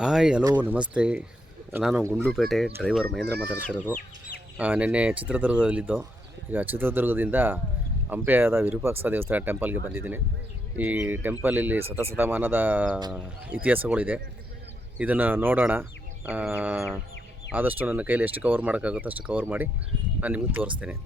Hi hello ನಮಸ್ತೆ. ನಾನು Gundlupet driver Mahendra ಮಾತಾಡ್ತಿರೋದು. ನಿನ್ನೆ ಚಿತ್ರದುರ್ಗದಲ್ಲಿದ್ದು, ಈಗ ಚಿತ್ರದುರ್ಗದಿಂದ ಹಂಪೆಯಾದ ವಿರೂಪಾಕ್ಷ ದೇವಸ್ಥಾನ ಟೆಂಪಲ್ಗೆ ಬಂದಿದ್ದೀನಿ. ಈ ಟೆಂಪಲಲ್ಲಿ ಶತಶತಮಾನದ ಇತಿಹಾಸಗಳಿದೆ. ಇದನ್ನು ನೋಡೋಣ. ಆದಷ್ಟು ನನ್ನ ಕೈಲಿ ಎಷ್ಟು ಕವರ್ ಮಾಡೋಕ್ಕಾಗುತ್ತೋ ಅಷ್ಟು ಕವರ್ ಮಾಡಿ ನಾನು ನಿಮಗೆ ತೋರಿಸ್ತೇನೆ.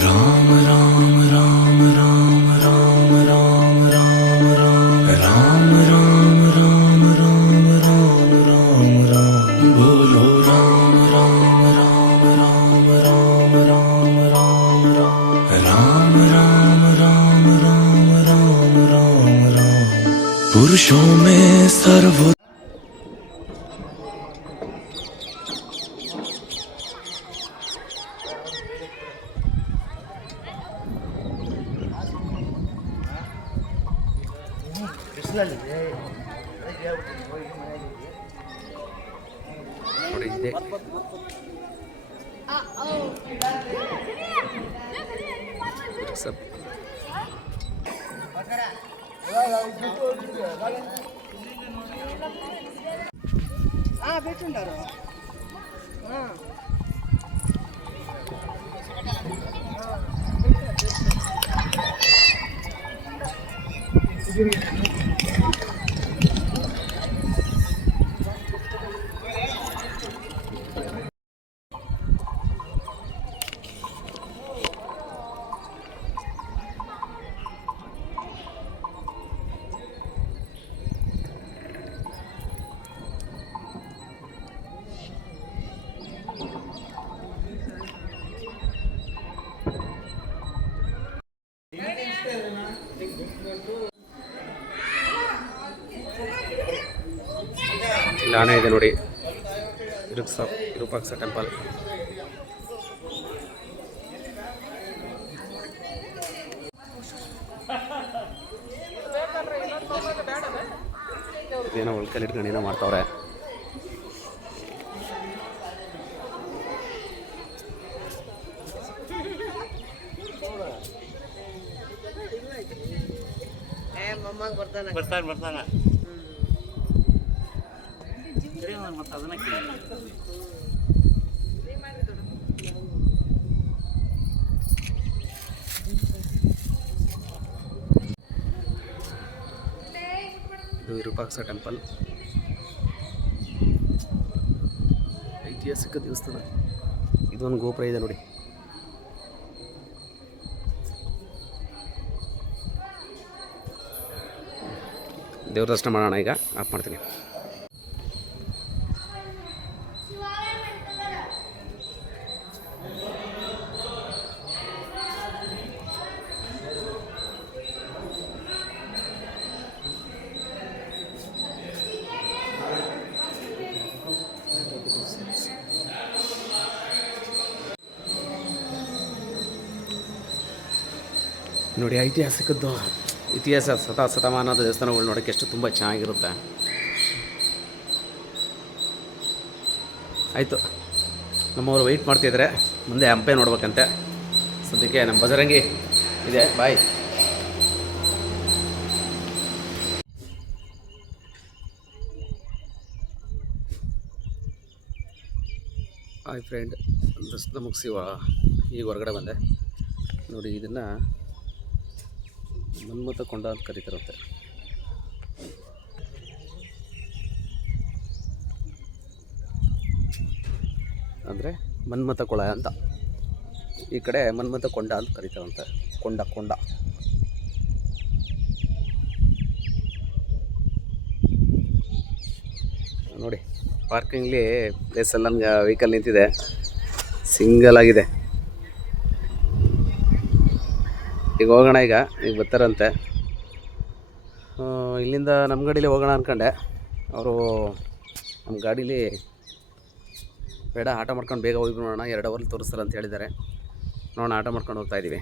राम राम राम राम राम राम राम राम राम राम राम राम राम राम बोलो राम राम राम राम राम राम राम राम राम राम राम राम राम राम पुरुषों में सर्व ನೋಡಿ ಇದೆ. పెట్టుంటారు. ಇಲ್ಲಿ ಆನೆ ಇದೆ ನೋಡಿ, ವಿರೂಪಾಕ್ಷ ಟೆಂಪಲ್. ಏನೋ ಒಳ್ಕಲ್ಲಿ ಇಟ್ಕೊಂಡು ಏನೋ ಮಾಡ್ತಾವ್ರೆ. ಬರ್ತಾನೆ ಮತ್ತೆ ಅದನ್ನ ಇದು ವಿರೂಪಾಕ್ಷ ಟೆಂಪಲ್, ಐತಿಹಾಸಿಕ ದೇವಸ್ಥಾನ. ಇದೊಂದು ಗೋಪುರ ಇದೆ ನೋಡಿ. ದೇವ್ರ ದರ್ಶನ ಮಾಡೋಣ. ಈಗ ಆಫ್ ಮಾಡ್ತೀನಿ. ನೋಡಿ, ಐತಿಹಾಸಿಕದ್ದು ಇತಿಹಾಸ ಶತಮಾನದ ದೇವಸ್ಥಾನಗಳು ನೋಡೋಕ್ಕೆ ಎಷ್ಟು ತುಂಬ ಚೆನ್ನಾಗಿರುತ್ತೆ. ಆಯಿತು, ನಮ್ಮವರು ವೆಯ್ಟ್ ಮಾಡ್ತಿದ್ದಾರೆ, ಮುಂದೆ ಹಂಪೆ ನೋಡ್ಬೇಕಂತೆ. ಸದ್ಯಕ್ಕೆ ನಮ್ಮ ಬಜರಂಗಿ ಇದೆ. ಬಾಯ್. ಹಾಯ್ ಫ್ರೆಂಡ್, ದರ್ಶನ ಮುಗಿಸಿ ಈಗ ಹೊರಗಡೆ ಬಂದೆ ನೋಡಿ. ಇದನ್ನು ಮನ್ಮಥ ಕೊಂಡ ಅಂತ ಕರೀತಾರಂತೆ. ಅಂದರೆ ಮನ್ಮಥ ಕೊಳ ಅಂತ, ಈ ಕಡೆ ಮನ್ಮಥ ಕೊಂಡ ಅಂತ ಕರೀತಾರಂತೆ. ಕೊಂಡ ನೋಡಿ ಪಾರ್ಕಿಂಗ್ಲಿ ಪ್ಲೇಸಲ್ಲಿ ನಮ್ಗೆ ವೆಹಿಕಲ್ ನಿಂತಿದೆ, ಸಿಂಗಲ್ ಆಗಿದೆ. ಈಗ ಹೋಗೋಣ, ಈಗ ಬರ್ತಾರಂತೆ. ಇಲ್ಲಿಂದ ನಮ್ಮ ಗಾಡೀಲಿ ಹೋಗೋಣ ಅಂದ್ಕೊಂಡೆ, ಅವರು ನಮ್ಮ ಗಾಡೀಲಿ ಬೇಡ ಆಟೋ ಮಾಡ್ಕೊಂಡು ಬೇಗ ಹೋಗಿ ನೋಡೋಣ, 2 ಅವರ್ಲಿ ತೋರಿಸ್ತಾರೆ ಅಂತ ಹೇಳಿದ್ದಾರೆ. ನೋಡೋಣ, ಆಟೋ ಮಾಡ್ಕೊಂಡು ಹೋಗ್ತಾಯಿದ್ದೀವಿ.